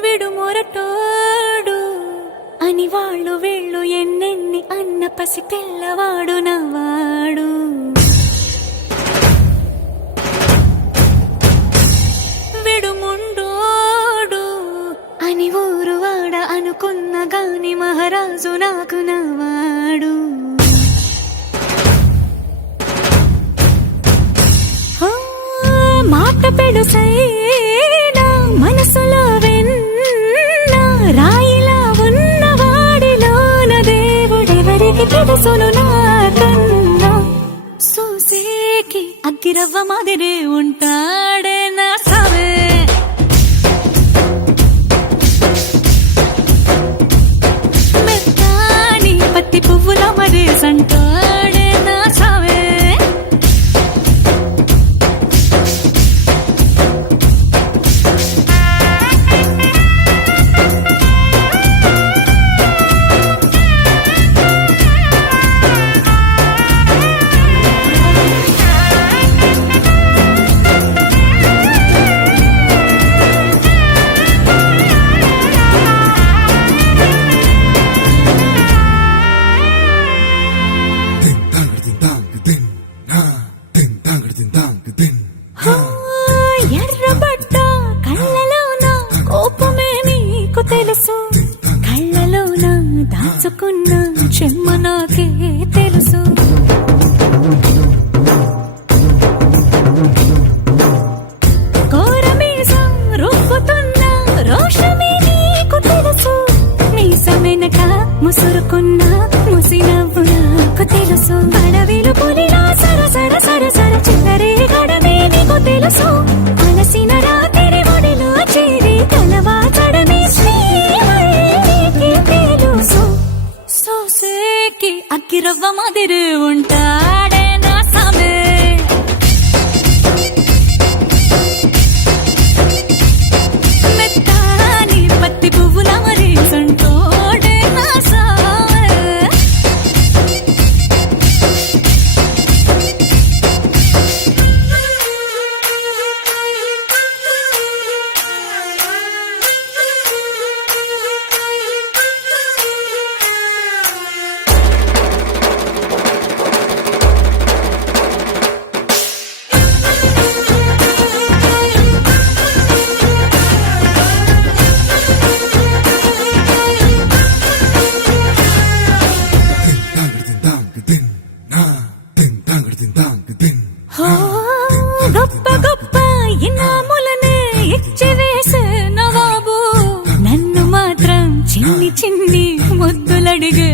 విడు మొరటోడు అని వాళ్ళు వీళ్ళు ఎన్నెన్ని అన్న పసి పిల్లవాడు నవ్వాడు. విడు ముండోడు అని ఊరు వాడ అనుకున్న గాని మహారాజు నాకు నవ్వాడు. మాట పెడుసైనా మనసులో వెన్న రాయిలా ఉన్నవాడిలోన దేవుడెవరికి తెలుసును నాకన్నా. సూసేకి అగ్గిరవ్వ మాదిరే ఉంటాడే నా సావే. మెత్తాని పత్తి పువ్వుల మరేసంటాడే నా సావే. ఎర్రబడ్డ కళ్ళలోన కోపమే నీకు తెలుసు, కళ్ళలోన దాచుకున్న చెమ్మ నాకే తెలుసు. కోరమీసం రుబ్బుతున్న రోషమే నీకు తెలుసు, మీసమెనక ముసురుకున్న ముసినవ్వు నాకు తెలుసు. అడవిలు పులిలా సరసర సరసర చిల్లరే గడమే నీకు తెలుసు. అలసిన రాత్రి ఒడిలో చేరి కలవాచడమే శ్రీవల్లికి తెలుసు. సోసేకి అగ్గిరవ్వ మాదిరి ఉంటాడే నా సామే. మెత్తాని పత్తి పువ్వుల మరేసంటోడే నా సామే. గొప్ప గొప్ప ఇనాములనే ఇచ్చి వేసే నవాబు, నన్ను మాత్రం చిన్ని చిన్ని ముద్దులడిగే